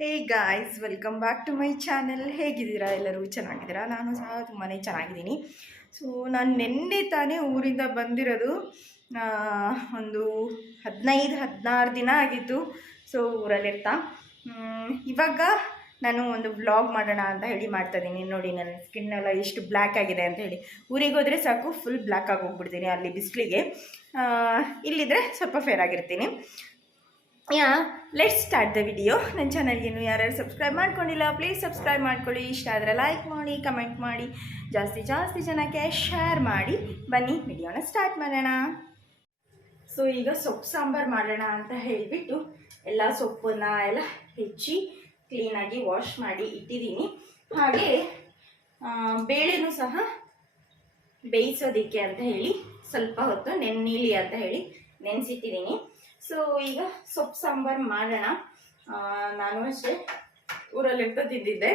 Hey guys welcome back to my channel ಹೇಗಿದ್ದೀರಾ? ಎಲ್ಲರೂ ಚೆನ್ನಾಗಿದ್ದೀರಾ? ನಾನು ಸಹ ತುಂಬಾ ಚೆನ್ನಾಗಿದ್ದೀನಿ. ಸೊ ನಾನು ನಿನ್ನೆ ತಾನೇ ಊರಿಂದ ಬಂದಿರೋದು ಒಂದು ಹದಿನೈದು, ಹದಿನಾರು ದಿನ ಆಗಿತ್ತು ಸೊ ಊರಲ್ಲಿರ್ತಾ. ಇವಾಗ ನಾನು ಒಂದು ವ್ಲಾಗ್ ಮಾಡೋಣ ಅಂತ ಹೇಳಿ ಮಾಡ್ತಾ ಇದ್ದೀನಿ. ನೋಡಿ, ನನ್ನ ಸ್ಕಿನ್ ಎಲ್ಲ ಎಷ್ಟು ಬ್ಲ್ಯಾಕ್ ಆಗಿದೆ ಅಂತ ಹೇಳಿ. ಊರಿಗೆ ಹೋದರೆ ಸಾಕು ಫುಲ್ ಬ್ಲ್ಯಾಕ್ ಆಗಿ ಹೋಗ್ಬಿಡ್ತೀನಿ ಅಲ್ಲಿ ಬಿಸಿಲಿಗೆ. ಇಲ್ಲಿದ್ರೆ ಸ್ವಲ್ಪ fair ಆಗಿರ್ತೀನಿ. Yeah let start the video ನನ್ನ ಚಾನಲ್ಗೆ ನೀವು ಯಾರ್ಯಾರು ಸಬ್ಸ್ಕ್ರೈಬ್ ಮಾಡ್ಕೊಂಡಿಲ್ಲ ಪ್ಲೀಸ್ ಸಬ್ಸ್ಕ್ರೈಬ್ ಮಾಡ್ಕೊಳ್ಳಿ. ಇಷ್ಟ ಆದರೆ ಲೈಕ್ ಮಾಡಿ ಕಮೆಂಟ್ ಮಾಡಿ. ಜಾಸ್ತಿ ಜಾಸ್ತಿ ಜನಕ್ಕೆ ಶೇರ್ ಮಾಡಿ. ಬನ್ನಿ ವಿಡಿಯೋನ ಸ್ಟಾರ್ಟ್ ಮಾಡೋಣ. ಸೊ ಈಗ ಸೊಪ್ಪು ಸಾಂಬಾರು ಮಾಡೋಣ ಅಂತ ಹೇಳಿಬಿಟ್ಟು ಎಲ್ಲ ಸೊಪ್ಪನ್ನ ಎಲ್ಲ ಹೆಚ್ಚಿ ಕ್ಲೀನಾಗಿ ವಾಶ್ ಮಾಡಿ ಇಟ್ಟಿದ್ದೀನಿ. ಹಾಗೆ ಬೇಳೆನೂ ಸಹ ಬೇಯಿಸೋದಕ್ಕೆ ಅಂತ ಹೇಳಿ ಸ್ವಲ್ಪ ಹೊತ್ತು ನೆನ್ನೀಲಿ ಅಂತ ಹೇಳಿ ನೆನೆಸಿಟ್ಟಿದ್ದೀನಿ. ಸೊ ಈಗ ಸೊಪ್ಪು, ಸಾಂಬಾರು ಮಾಡೋಣ. ನಾನು ಅಷ್ಟೇ ಊರಲ್ಲಿ ತಿಂದಿದ್ದೆ.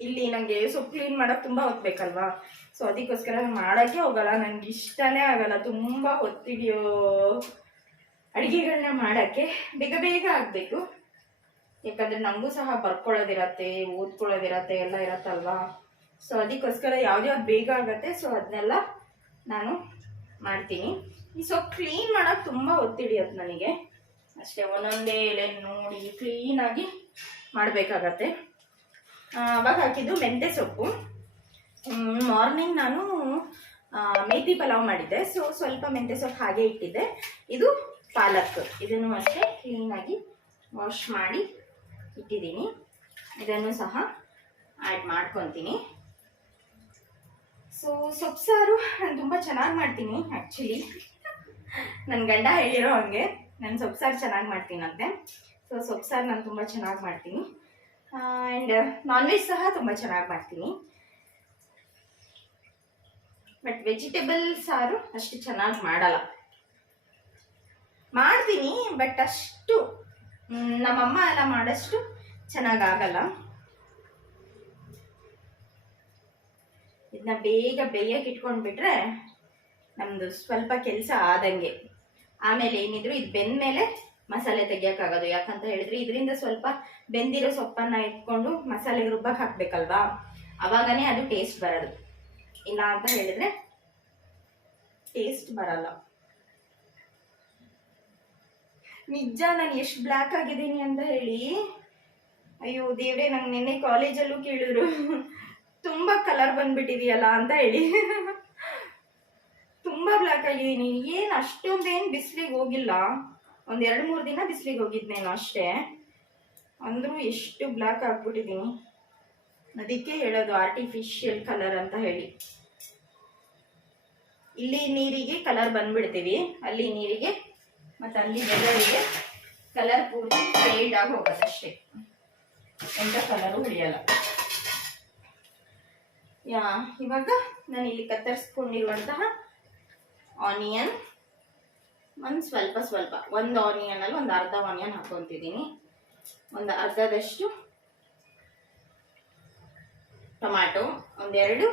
ಇಲ್ಲಿ ನನಗೆ ಸೊಪ್ಪು ಕ್ಲೀನ್ ಮಾಡೋಕೆ ತುಂಬ ಹೊತ್ತು ಬೇಕಲ್ವಾ? ಸೊ ಅದಕ್ಕೋಸ್ಕರ ಮಾಡೋಕ್ಕೆ ಹೋಗಲ್ಲ. ನನಗೆ ಇಷ್ಟನೇ ಆಗಲ್ಲ. ತುಂಬ ಹೊತ್ತಿಡಿಯೋ ಅಡುಗೆಗಳನ್ನ ಮಾಡೋಕ್ಕೆ. ಬೇಗ ಬೇಗ ಆಗಬೇಕು. ಯಾಕಂದರೆ ನನಗೂ ಸಹ ಬರ್ಕೊಳ್ಳೋದಿರತ್ತೆ, ಓದ್ಕೊಳ್ಳೋದಿರತ್ತೆ, ಎಲ್ಲ ಇರತ್ತಲ್ವಾ? ಸೊ ಅದಕ್ಕೋಸ್ಕರ ಯಾವ್ದು ಬೇಗ ಆಗತ್ತೆ ಸೊ ಅದನ್ನೆಲ್ಲ ನಾನು ಮಾಡ್ತೀನಿ. ಈ ಸೊಪ್ಪು ಕ್ಲೀನ್ ಮಾಡೋಕ್ಕೆ ತುಂಬ ಒತ್ತಿಡಿಯತ್ತೆ ನನಗೆ. ಅಷ್ಟೇ ಒಂದೊಂದೇ ಎಲೆ ನೋಡಿ ಕ್ಲೀನಾಗಿ ಮಾಡಬೇಕಾಗತ್ತೆ. ಅವಾಗ ಹಾಕಿದ್ದು ಮೆಂತೆ ಸೊಪ್ಪು. ಮಾರ್ನಿಂಗ್ ನಾನು ಮೇಥಿ ಪಲಾವ್ ಮಾಡಿದ್ದೆ. ಸೊ ಸ್ವಲ್ಪ ಮೆಂತೆ ಸೊಪ್ಪು ಹಾಗೆ ಇಟ್ಟಿದ್ದೆ. ಇದು ಪಾಲಕ್. ಇದನ್ನು ಅಷ್ಟೇ ಕ್ಲೀನಾಗಿ ವಾಶ್ ಮಾಡಿ ಇಟ್ಟಿದ್ದೀನಿ. ಇದನ್ನು ಸಹ ಆ್ಯಡ್ ಮಾಡ್ಕೊತೀನಿ. ಸೊ ಸೊಪ್ಪು ಸಾರು ನಾನು ತುಂಬ ಚೆನ್ನಾಗಿ ಮಾಡ್ತೀನಿ ಆ್ಯಕ್ಚುಲಿ ನನ್ನ ಗಂಡ ಹೇಳಿರೋ ಹಾಗೆ, ನಾನು ಸೊಪ್ಪು ಸಾರು ಚೆನ್ನಾಗಿ ಮಾಡ್ತೀನಂತೆ. ಸೊ ಸೊಪ್ಪು ಸಾರು ನಾನು ತುಂಬ ಚೆನ್ನಾಗಿ ಮಾಡ್ತೀನಿ. ಆ್ಯಂಡ್ ನಾನ್ ವೆಜ್ ಸಹ ತುಂಬ ಚೆನ್ನಾಗಿ ಮಾಡ್ತೀನಿ. ಬಟ್ ವೆಜಿಟೇಬಲ್ ಸಾರು ಅಷ್ಟು ಚೆನ್ನಾಗಿ ಮಾಡಲ್ಲ. ಮಾಡ್ತೀನಿ ಬಟ್ ಅಷ್ಟು ನಮ್ಮಮ್ಮ ಎಲ್ಲ ಮಾಡಷ್ಟು ಚೆನ್ನಾಗಾಗಲ್ಲ ಇದನ್ನ ಬೇಗ ಬೇಯಕ್ಕೆ ಇಟ್ಕೊಂಡ್ಬಿಟ್ರೆ ನಮ್ಮದು ಸ್ವಲ್ಪ ಕೆಲಸ ಆದಂಗೆ. ಆಮೇಲೆ ಏನಿದ್ರು ಇದು ಬೆಂದ್ಮೇಲೆ ಮಸಾಲೆ ತೆಗಿಯೋಕ್ಕಾಗೋದು ಯಾಕಂತ ಹೇಳಿದ್ರೆ ಇದರಿಂದ ಸ್ವಲ್ಪ ಬೆಂದಿರೋ ಸೊಪ್ಪನ್ನ ಇಟ್ಕೊಂಡು ಮಸಾಲೆಗೆ ರುಬ್ಬಕ್ಕೆ ಹಾಕ್ಬೇಕಲ್ವಾ? ಅವಾಗನೇ ಅದು ಟೇಸ್ಟ್ ಬರೋದು. ಇಲ್ಲ ಅಂತ ಹೇಳಿದ್ರೆ ಟೇಸ್ಟ್ ಬರಲ್ಲ. ನಿಜ ನಾನು ಎಷ್ಟು ಬ್ಲ್ಯಾಕ್ ಆಗಿದ್ದೀನಿ ಅಂತ ಹೇಳಿ. ಅಯ್ಯೋ ದೇವ್ರೆ, ನಂಗೆ ನಿನ್ನೆ ಕಾಲೇಜಲ್ಲೂ ಕೇಳಿದ್ರು. ತುಂಬಾ ಕಲರ್ ಬಂದ್ಬಿಟ್ಟಿದೀಯಲ್ಲ ಅಂತ ಹೇಳಿ. ತುಂಬಾ ಬ್ಲ್ಯಾಕ್ ಆಗಿದ್ದೀನಿ ಏನು ಅಷ್ಟೊಂದೇನು ಬಿಸಿಲಿಗೆ ಹೋಗಿಲ್ಲ. ಒಂದ್ ಎರಡು ಮೂರು ದಿನ ಬಿಸಿಲಿಗೆ ಹೋಗಿದ್ನೇನು ಅಷ್ಟೇ. ಅಂದ್ರೂ ಎಷ್ಟು ಬ್ಲ್ಯಾಕ್ ಆಗ್ಬಿಟ್ಟಿದ್ದೀನಿ ಅದಕ್ಕೆ ಹೇಳೋದು ಆರ್ಟಿಫಿಷಿಯಲ್ ಕಲರ್ ಅಂತ ಹೇಳಿ. ಇಲ್ಲಿ ನೀರಿಗೆ ಕಲರ್ ಬಂದ್ಬಿಡ್ತೀವಿ. ಅಲ್ಲಿ ನೀರಿಗೆ ಮತ್ತು ಅಲ್ಲಿ ವೆದರಿಗೆ ಕಲರ್ ಪೂರ್ತಿ ಫೇಡ್ ಆಗಿ ಹೋಗೋದಷ್ಟೇ ಎಂಥ ಕಲರು ಉಳಿಯಲ್ಲ. ಯಾ, ಇವಾಗ ನಾನು ಇಲ್ಲಿ ಕತ್ತರಿಸ್ಕೊಂಡಿರುವಂತಹ ಆನಿಯನ್ ಒಂದು ಸ್ವಲ್ಪ ಸ್ವಲ್ಪ, ಒಂದು ಆನಿಯನಲ್ಲಿ ಒಂದು ಅರ್ಧ ಆನಿಯನ್ ಹಾಕೊತಿದ್ದೀನಿ. ಒಂದು ಅರ್ಧದಷ್ಟು ಟೊಮ್ಯಾಟೊ ಒಂದೆರಡು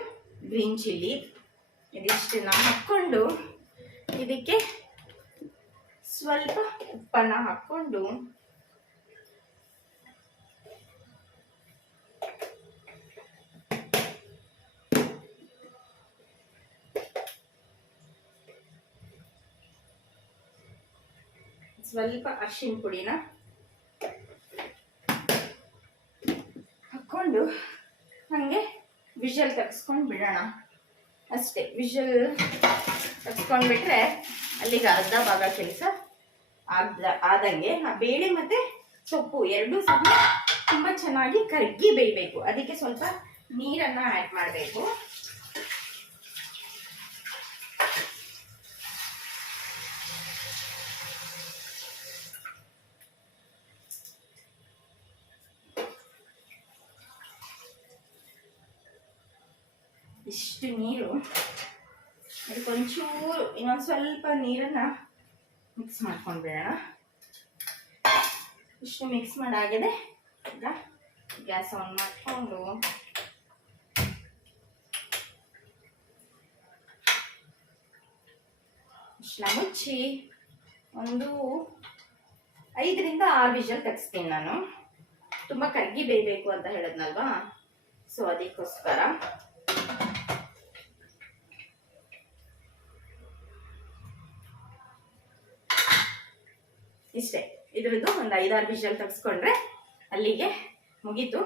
ಗ್ರೀನ್ ಚಿಲ್ಲಿ. ಇದಿಷ್ಟನ್ನ ಹಾಕ್ಕೊಂಡು ಇದಕ್ಕೆ ಸ್ವಲ್ಪ ಉಪ್ಪನ್ನ ಹಾಕ್ಕೊಂಡು ಸ್ವಲ್ಪ ಅರಿಶಿನ ಪುಡಿನ ಹಾಕ್ಕೊಂಡು ಹಾಗೆ ವಿಷಲ್ ತೆಗೆಸ್ಕೊಂಡು ಬಿಡೋಣ. ಅಷ್ಟೇ ವಿಷಲ್ ತೆಗೆಸ್ಕೊಂಡ್ಬಿಟ್ರೆ ಅಲ್ಲಿಗೆ ಅರ್ಧ ಭಾಗ ಕೆಲಸ ಆದ ಆದಂಗೆ ಆ ಬೇಳೆ ಮತ್ತೆ ಸೊಪ್ಪು ಎರಡೂ ಸಹ ತುಂಬ ಚೆನ್ನಾಗಿ ಕರ್ಗಿ ಬೇಯಬೇಕು. ಅದಕ್ಕೆ ಸ್ವಲ್ಪ ನೀರನ್ನು ಆ್ಯಡ್ ಮಾಡಬೇಕು. ಇಷ್ಟು ನೀರು. ಅದಕ್ಕೆ ಒಂಚೂರು ಇನ್ನೊಂದು ಸ್ವಲ್ಪ ನೀರನ್ನು ಮಿಕ್ಸ್ ಮಾಡ್ಕೊಂಡು ಇಷ್ಟು ಮಿಕ್ಸ್ ಮಾಡಾಗಿದೆ. ಈಗ ಗ್ಯಾಸ್ ಆನ್ ಮಾಡಿಕೊಂಡು ಇಷ್ಟನ್ನ ಮುಚ್ಚಿ ಒಂದು ಐದರಿಂದ ಆರು ವಿಷಲ್ ತೆಗಿಸ್ತೀನಿ ನಾನು. ತುಂಬ ಕರ್ಗಿ ಬೇಯಬೇಕು ಅಂತ ಹೇಳದ್ನಲ್ವಾ? ಸೊ ಅದಕ್ಕೋಸ್ಕರ. ಇಷ್ಟೇ. ಇದರದ್ದು ಒಂದು ಐದಾರು ವಿಷಲ್ ತೆಗೆಸ್ಕೊಂಡ್ರೆ ಅಲ್ಲಿಗೆ ಮುಗೀತು.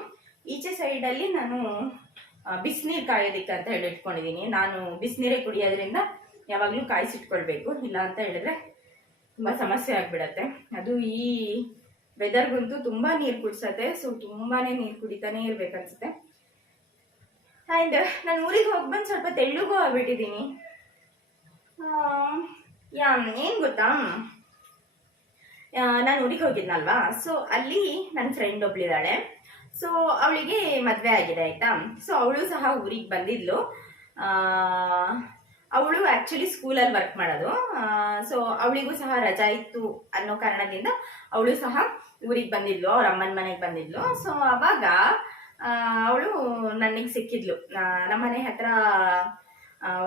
ಈಚೆ ಸೈಡಲ್ಲಿ ನಾನು ಬಿಸಿನೀರು ಕಾಯೋದಿಕ್ಕೆ ಅಂತ ಹೇಳಿ ಇಟ್ಕೊಂಡಿದ್ದೀನಿ ನಾನು ಬಿಸಿನೀರೇ ಕುಡಿಯೋದ್ರಿಂದ ಯಾವಾಗಲೂ ಕಾಯಿಸಿಟ್ಕೊಳ್ಬೇಕು. ಇಲ್ಲ ಅಂತ ಹೇಳಿದ್ರೆ ತುಂಬ ಸಮಸ್ಯೆ ಆಗಿಬಿಡತ್ತೆ. ಅದು ಈ ವೆದರ್ಗಂತೂ ತುಂಬ ನೀರು ಕುಡಿಸತ್ತೆ ಸೊ ತುಂಬಾ ನೀರು ಕುಡಿತಾನೆ ಇರ್ಬೇಕನ್ಸುತ್ತೆ ಆ್ಯಂಡ್ ನಾನು ಊರಿಗೆ ಹೋಗಿ ಬಂದು ಸ್ವಲ್ಪ ತೆಳ್ಳಗೂ ಆಗ್ಬಿಟ್ಟಿದ್ದೀನಿ ಯಾ, ಏನು ಗೊತ್ತಾ? ನಾನು ಊರಿಗೆ ಹೋಗಿದ್ನಲ್ವಾ? ಸೊ ಅಲ್ಲಿ ನನ್ನ ಫ್ರೆಂಡ್ ಒಬ್ಳಿದಾಳೆ. ಸೊ ಅವಳಿಗೆ ಮದುವೆ ಆಗಿದೆ, ಆಯಿತಾ? ಸೊ ಅವಳು ಸಹ ಊರಿಗೆ ಬಂದಿದ್ಲು. ಅವಳು ಆ್ಯಕ್ಚುಲಿ ಸ್ಕೂಲಲ್ಲಿ ವರ್ಕ್ ಮಾಡೋದು. ಸೊ ಅವಳಿಗೂ ಸಹ ರಜಾ ಇತ್ತು ಅನ್ನೋ ಕಾರಣದಿಂದ ಅವಳು ಸಹ ಊರಿಗೆ ಬಂದಿದ್ಲು, ಅವ್ರ ಅಮ್ಮನ ಮನೆಗೆ ಬಂದಿದ್ಲು. ಸೊ ಅವಾಗ ಅವಳು ನನಗೆ ಸಿಕ್ಕಿದ್ಲು. ನಮ್ಮ ಮನೆ ಹತ್ರ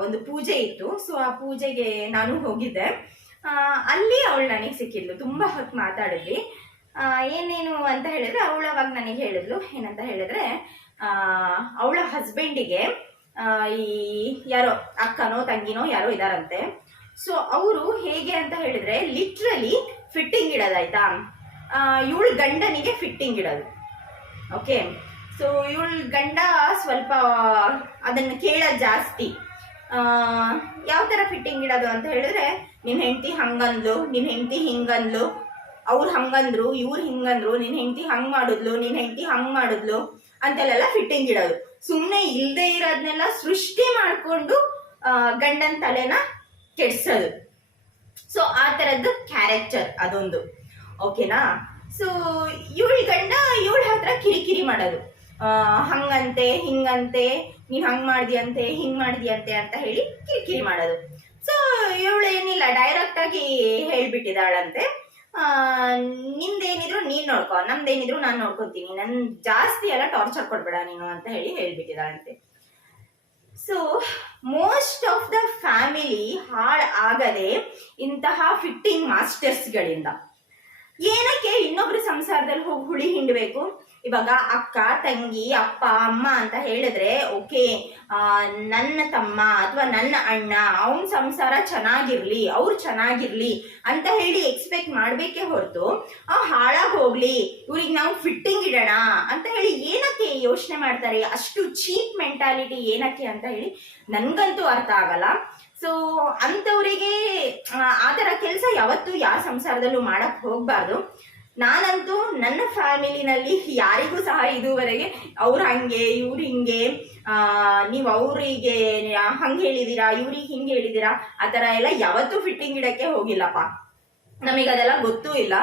ಒಂದು ಪೂಜೆ ಇತ್ತು. ಸೊ ಆ ಪೂಜೆಗೆ ನಾನು ಹೋಗಿದ್ದೆ. ಅಲ್ಲಿ ಅವಳು ನನಗೆ ಸಿಕ್ಕಿದ್ಲು. ತುಂಬ ಹೊತ್ತು ಮಾತಾಡಿದ್ವಿ. ಏನೇನು ಅಂತ ಹೇಳಿದ್ರೆ, ಅವಳು ಅವಾಗ ನನಗೆ ಹೇಳಿದ್ಲು. ಏನಂತ ಹೇಳಿದ್ರೆ ಅವಳ ಹಸ್ಬೆಂಡಿಗೆ ಈ ಯಾರೋ ಅಕ್ಕನೋ ತಂಗಿನೋ ಯಾರೋ ಇದಾರಂತೆ. ಸೊ ಅವರು ಹೇಗೆ ಅಂತ ಹೇಳಿದ್ರೆ ಲಿಟ್ರಲಿ ಫಿಟ್ಟಿಂಗ್ ಇಡೋದಾಯ್ತಾ ಇವಳ ಗಂಡನಿಗೆ ಫಿಟ್ಟಿಂಗ್ ಇಡೋದು. ಓಕೆ ಸೊ ಇವಳ ಗಂಡ ಸ್ವಲ್ಪ ಅದನ್ನು ಕೇಳೋದು ಜಾಸ್ತಿ. ಯಾವ ಥರ ಫಿಟ್ಟಿಂಗ್ ಇಡೋದು ಅಂತ ಹೇಳಿದ್ರೆ ನಿನ್ನ ಹೆಂಡತಿ ಹಂಗಂದ್ಲು ನಿನ್ನ ಹೆಂಡತಿ ಹಿಂಗಂದ್ಲು, ಅವ್ರು ಹಂಗಂದ್ರು, ಇವ್ರು ಹಿಂಗಂದ್ರು ನಿನ್ನ ಹೆಂಡತಿ ಹಂಗ್ ಮಾಡಿದ್ಲು ನಿನ್ನ ಹೆಂಡತಿ ಹಂಗ್ ಮಾಡಿದ್ಲು ಅಂತೆಲ್ಲ ಫಿಟ್ಟಿಂಗ್ ಇಡೋದು. ಸುಮ್ಮನೆ ಇಲ್ಲದೆ ಇರೋದ್ನೆಲ್ಲ ಸೃಷ್ಟಿ ಮಾಡಿಕೊಂಡು ಗಂಡನ ತಲೆನ ಕೆಡ್ಸೋದು. ಸೊ ಆ ಥರದ್ದು ಕ್ಯಾರೆಕ್ಟರ್ ಅದೊಂದು. ಓಕೆನಾ ಸೊ ಇವಳ ಗಂಡ ಇವಳ ಹತ್ರ ಕಿರಿಕಿರಿ ಮಾಡೋದು. ಹಂಗಂತೆ ಹಿಂಗಂತೆ ನೀನ್ ಹಂಗ್ ಮಾಡ್ದಿಯಂತೆ ಹಿಂಗ್ ಮಾಡ್ದಿಯಂತೆ ಅಂತ ಹೇಳಿ ಕಿರಿಕಿರಿ ಮಾಡೋದು. ಸೊ ಇವಳು ಏನಿಲ್ಲ ಡೈರೆಕ್ಟ್ ಆಗಿ ಹೇಳ್ಬಿಟ್ಟಿದ್ದಾಳಂತೆ. ಆ, ನಿಂದೇನಿದ್ರು ನೀನ್ ನೋಡ್ಕೊ, ನಮ್ದೇನಿದ್ರು ನಾನು ನೋಡ್ಕೊತೀನಿ. ನನ್ ಜಾಸ್ತಿ ಎಲ್ಲ ಟಾರ್ಚರ್ ಕೊಡ್ಬೇಡ ನೀನು ಅಂತ ಹೇಳಿ ಹೇಳ್ಬಿಟ್ಟಿದಾಳಂತೆ so most of the family ಹಾಳ್ ಆಗದೆ ಇಂತಹ ಫಿಟ್ಟಿಂಗ್ ಮಾಸ್ಟರ್ಸ್ಗಳಿಂದ ಏನಕ್ಕೆ ಇನ್ನೊಬ್ರು ಸಂಸಾರದಲ್ಲಿ ಹೋಗಿ ಹುಳಿ ಹಿಂಡಬೇಕು? ಇವಾಗ ಅಕ್ಕ, ತಂಗಿ, ಅಪ್ಪ, ಅಮ್ಮ ಅಂತ ಹೇಳಿದ್ರೆ, ಓಕೆ ನನ್ನ ತಮ್ಮ ಅಥವಾ ನನ್ನ ಅಣ್ಣ, ಅವನ ಸಂಸಾರ ಚೆನ್ನಾಗಿರ್ಲಿ, ಅವ್ರು ಚೆನ್ನಾಗಿರ್ಲಿ ಅಂತ ಹೇಳಿ ಎಕ್ಸ್ಪೆಕ್ಟ್ ಮಾಡ್ಬೇಕೇ ಹೊರತು, ಆ, ಹಾಳಾಗಿ ಹೋಗ್ಲಿ, ಇವ್ರಿಗೆ ನಾವು ಫಿಟ್ಟಿಂಗ್ ಇಡೋಣ ಅಂತ ಹೇಳಿ ಏನಕ್ಕೆ ಯೋಚನೆ ಮಾಡ್ತಾರೆ? ಅಷ್ಟು ಚೀಪ್ ಮೆಂಟಾಲಿಟಿ ಏನಕ್ಕೆ ಅಂತ ಹೇಳಿ, ನನ್ಗಂತೂ ಅರ್ಥ ಆಗಲ್ಲ. ಸೊ ಅಂಥವರಿಗೆ, ಆ ಥರ ಕೆಲಸ ಯಾವತ್ತೂ ಯಾವ ಸಂಸಾರದಲ್ಲೂ ಮಾಡಕ್ ಹೋಗ್ಬಾರ್ದು. ನಾನಂತೂ ನನ್ನ ಫ್ಯಾಮಿಲಿನಲ್ಲಿ ಯಾರಿಗೂ ಸಹ ಇದುವರೆಗೆ ಅವ್ರು ಹಂಗೆ, ಇವ್ರು ಹಿಂಗೆ ನೀವು ಅವರಿಗೆ ಹಂಗೆ ಹೇಳಿದೀರಾ, ಇವ್ರಿಗೆ ಹಿಂಗೆ ಹೇಳಿದೀರಾ, ಆ ಥರ ಎಲ್ಲ ಯಾವತ್ತೂ ಫಿಟ್ಟಿಂಗ್ ಇಡಕ್ಕೆ ಹೋಗಿಲ್ಲಪ್ಪ. ನಮಗೆ ಅದೆಲ್ಲ ಗೊತ್ತೂ ಇಲ್ಲ.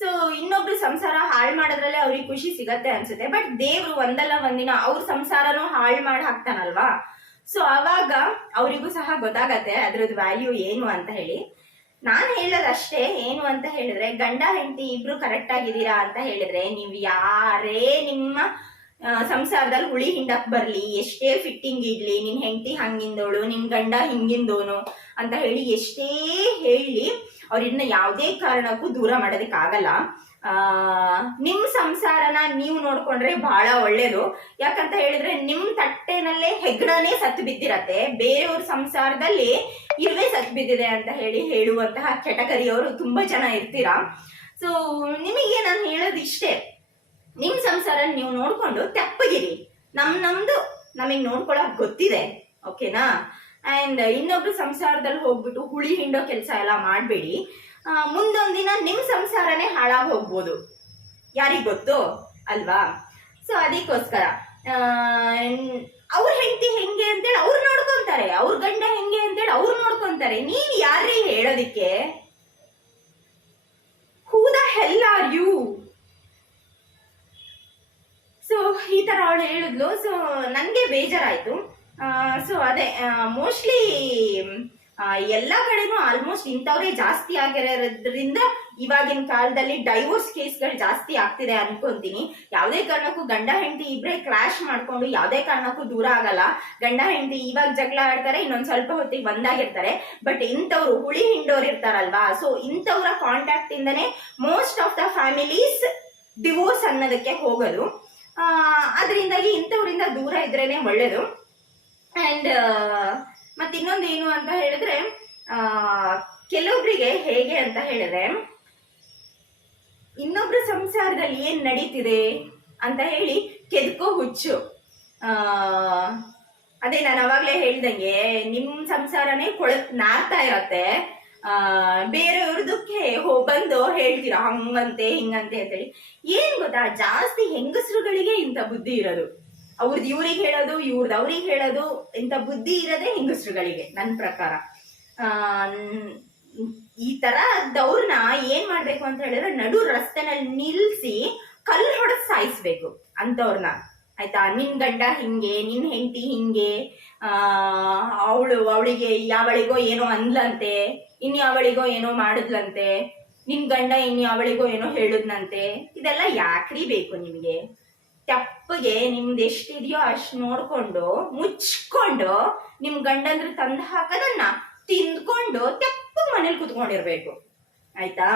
ಸೊ ಇನ್ನೊಬ್ರು ಸಂಸಾರ ಹಾಳು ಮಾಡೋದ್ರಲ್ಲೇ ಅವ್ರಿಗೆ ಖುಷಿ ಸಿಗತ್ತೆ ಅನ್ಸುತ್ತೆ. ಬಟ್ ದೇವ್ರು ಒಂದಲ್ಲ ಒಂದಿನ ಅವ್ರ ಸಂಸಾರನೂ ಹಾಳು ಮಾಡಿ ಹಾಕ್ತಾನಲ್ವಾ? ಸೊ ಅವಾಗ ಅವರಿಗೂ ಸಹ ಗೊತ್ತಾಗತ್ತೆ, ಅದ್ರದ್ದು ವ್ಯಾಲ್ಯೂ ಏನು ಅಂತ ಹೇಳಿ. ನಾನು ಹೇಳೋದಷ್ಟೇ ಏನು ಅಂತ ಹೇಳಿದ್ರೆ, ಗಂಡ, ಹೆಂಡತಿ ಇಬ್ರು ಕರೆಕ್ಟ್ ಆಗಿದ್ದೀರಾ ಅಂತ ಹೇಳಿದ್ರೆ, ನೀವು ಯಾರೇ ನಿಮ್ಮ ಸಂಸಾರದಲ್ಲಿ ಹುಳಿ ಹಿಂಡಕ್ ಬರ್ಲಿ, ಎಷ್ಟೇ ಫಿಟ್ಟಿಂಗ್ ಇಡ್ಲಿ, ನಿನ್ ಹೆಂಡತಿ ಹಂಗಿಂದೋಳು, ನಿನ್ ಗಂಡ ಹಿಂಗಿಂದೋನು ಅಂತ ಹೇಳಿ ಎಷ್ಟೇ ಹೇಳಿ ಅವ್ರನ್ನ ಯಾವುದೇ ಕಾರಣಕ್ಕೂ ದೂರ ಮಾಡೋದಕ್ಕಾಗಲ್ಲ. ಆ, ನಿಮ್ ಸಂಸಾರನ ನೀವು ನೋಡ್ಕೊಂಡ್ರೆ ಬಹಳ ಒಳ್ಳೇದು. ಯಾಕಂತ ಹೇಳಿದ್ರೆ ನಿಮ್ ತಟ್ಟೆನಲ್ಲೇ ಹೆಗ್ಗಣನೇ ಸತ್ತು ಬಿದ್ದಿರತ್ತೆ. ಬೇರೆಯವ್ರ ಸಂಸಾರದಲ್ಲಿ ಇರುವೆ ಸತ್ತು ಬಿದ್ದಿದೆ ಅಂತ ಹೇಳಿ ಹೇಳುವಂತಹ ಚಟಕರಿಯವರು ತುಂಬಾ ಜನ ಇರ್ತೀರಾ. ಸೊ ನಿಮಗೆ ನಾನು ಹೇಳೋದು ಇಷ್ಟೇ. ನಿಮ್ ಸಂಸಾರ ನೀವು ನೋಡ್ಕೊಂಡು ತೆಪ್ಪಗಿರಿ. ನಮ್ ನಮ್ದು ನಮಗ್ ನೋಡ್ಕೊಳಕ್ ಗೊತ್ತಿದೆ. ಓಕೆನಾ ಅಂಡ್ ಇನ್ನೊಬ್ರು ಸಂಸಾರದಲ್ಲಿ ಹೋಗ್ಬಿಟ್ಟು ಹುಳಿ ಹಿಂಡೋ ಕೆಲಸ ಎಲ್ಲ ಮಾಡಬೇಡಿ. ಮುಂದೊಂದಿನ ನಿಮ್ಮ ಸಂಸಾರನೇ ಹಾಳಾಗಿ ಹೋಗ್ಬೋದು ಯಾರಿಗೆ ಗೊತ್ತು? ಅಲ್ವಾ? ಸೊ ಅದಕ್ಕೋಸ್ಕರ ಅವ್ರ ಹೆಂಡತಿ ಹೆಂಗೆ ಅಂತೇಳಿ ಅವ್ರು ನೋಡ್ಕೊಂತಾರೆ. ಅವ್ರ ಗಂಡ ಹೆಂಗೆ ಅಂತೇಳಿ ಅವ್ರು ನೋಡ್ಕೊಂತಾರೆ. ನೀವ್ ಯಾರೇ ಹೇಳೋದಿಕ್ಕೆ? Who the hell are you so ಈ ತರ ಅವಳು ಹೇಳಿದ್ಲು. ಸೊ ನನಗೆ ಬೇಜಾರಾಯ್ತು. ಸೊ ಅದೇ ಮೋಸ್ಟ್ಲಿ ಎಲ್ಲ ಕಡೆನೂ ಆಲ್ಮೋಸ್ಟ್ ಇಂಥವ್ರೇ ಜಾಸ್ತಿ ಆಗಿರೋದ್ರಿಂದ ಇವಾಗಿನ ಕಾಲದಲ್ಲಿ ಡೈವೋರ್ಸ್ ಕೇಸ್ಗಳು ಜಾಸ್ತಿ ಆಗ್ತಿದೆ ಅನ್ಕೊಂತೀನಿ. ಯಾವುದೇ ಕಾರಣಕ್ಕೂ ಗಂಡ, ಹೆಂಡತಿ ಇಬ್ರೇ ಕ್ಲಾಶ್ ಮಾಡ್ಕೊಂಡು ಯಾವುದೇ ಕಾರಣಕ್ಕೂ ದೂರ ಆಗಲ್ಲ. ಗಂಡ, ಹೆಂಡತಿ ಇವಾಗ ಜಗಳ ಆಡ್ತಾರೆ, ಇನ್ನೊಂದ್ ಸ್ವಲ್ಪ ಹೊತ್ತಿಗೆ ಒಂದಾಗಿರ್ತಾರೆ ಬಟ್ ಇಂಥವ್ರು ಹುಳಿ ಹಿಂಡೋರ್ ಇರ್ತಾರಲ್ವಾ? ಸೊ ಇಂಥವ್ರ contact ಇಂದನೇ most of the families divorce ಅನ್ನೋದಕ್ಕೆ ಹೋಗೋದು. ಅದರಿಂದಾಗಿ ಇಂಥವ್ರಿಂದ ದೂರ ಇದ್ರೇನೆ ಒಳ್ಳೇದು. ಅಂಡ್ ಮತ್ತೆ ಇನ್ನೊಂದು ಏನು ಅಂತ ಹೇಳಿದ್ರೆ ಆ, ಕೆಲವೊಬ್ರಿಗೆ ಹೇಗೆ ಅಂತ ಹೇಳಿದ್ರೆ ಇನ್ನೊಬ್ರ ಸಂಸಾರದಲ್ಲಿ ಏನ್ ನಡೀತಿದೆ ಅಂತ ಹೇಳಿ ಕೆದ್ಕೋ ಹುಚ್ಚು. ಆ, ಅದೇ ನಾನು ಅವಾಗ್ಲೇ ಹೇಳ್ದಂಗೆ ನಿಮ್ ಸಂಸಾರನೇ ಕೊಳ ನಾರ್ತಾ ಇರತ್ತೆ. ಆ ಬೇರೆಯವ್ರದಕ್ಕೆ ಹೋ ಬಂದು ಹೇಳ್ತೀರಾ ಹಂಗಂತೆ ಹಿಂಗಂತೆ ಅಂತೇಳಿ. ಏನ್ ಗೊತ್ತಾ ಜಾಸ್ತಿ ಹೆಂಗಸರುಗಳಿಗೆ ಇಂಥ ಬುದ್ಧಿ ಇರೋದು. ಅವ್ರದ್ದು ಇವ್ರಿಗೆ ಹೇಳೋದು ಇವ್ರದ್ದು ಅವ್ರಿಗೆ ಹೇಳೋದು, ಇಂಥ ಬುದ್ಧಿ ಇರೋದೇ ಹೆಂಗಸ್ರುಗಳಿಗೆ ನನ್ನ ಪ್ರಕಾರ. ಈ ತರ ದವ್ರನ್ನ ಏನ್ ಮಾಡ್ಬೇಕು ಅಂತ ಹೇಳಿದ್ರೆ ನಡು ರಸ್ತೆನಲ್ಲಿ ನಿಲ್ಸಿ ಕಲ್ಲು ಹೊಡೆದ್ ಸಾಯಿಸ್ಬೇಕು ಅಂತವ್ರನ್ನ ಆಯ್ತಾ? ನಿನ್ ಗಂಡ ಹಿಂಗೆ, ನಿನ್ ಹೆಂಡತಿ ಹಿಂಗೆ, ಆ, ಅವಳು ಅವಳಿಗೆ ಯಾವಳಿಗೋ ಏನೋ ಅಂದ್ಲಂತೆ ಇನ್ ಯಾವಳಿಗೋ ಏನೋ ಮಾಡಿದ್ಲಂತೆ, ನಿನ್ ಗಂಡ ಇನ್ ಯಾವಳಿಗೋ ಏನೋ ಹೇಳಿದ್ನಂತೆ, ಇದೆಲ್ಲ ಯಾಕ್ರಿ ಬೇಕು ನಿಮಗೆ? ತೆಪ್ಪಗೆ ನಿಮ್ದು ಎಷ್ಟಿದೆಯೋ ಅಷ್ಟು ನೋಡ್ಕೊಂಡು, ಮುಚ್ಕೊಂಡು, ನಿಮ್ ಗಂಡಂದ್ರು ತಂದು ಹಾಕೋದನ್ನ ತಿಂದ್ಕೊಂಡು ತಪ್ಪು ಮನೇಲಿ ಕುತ್ಕೊಂಡಿರ್ಬೇಕು. ಆಯ್ತಾ?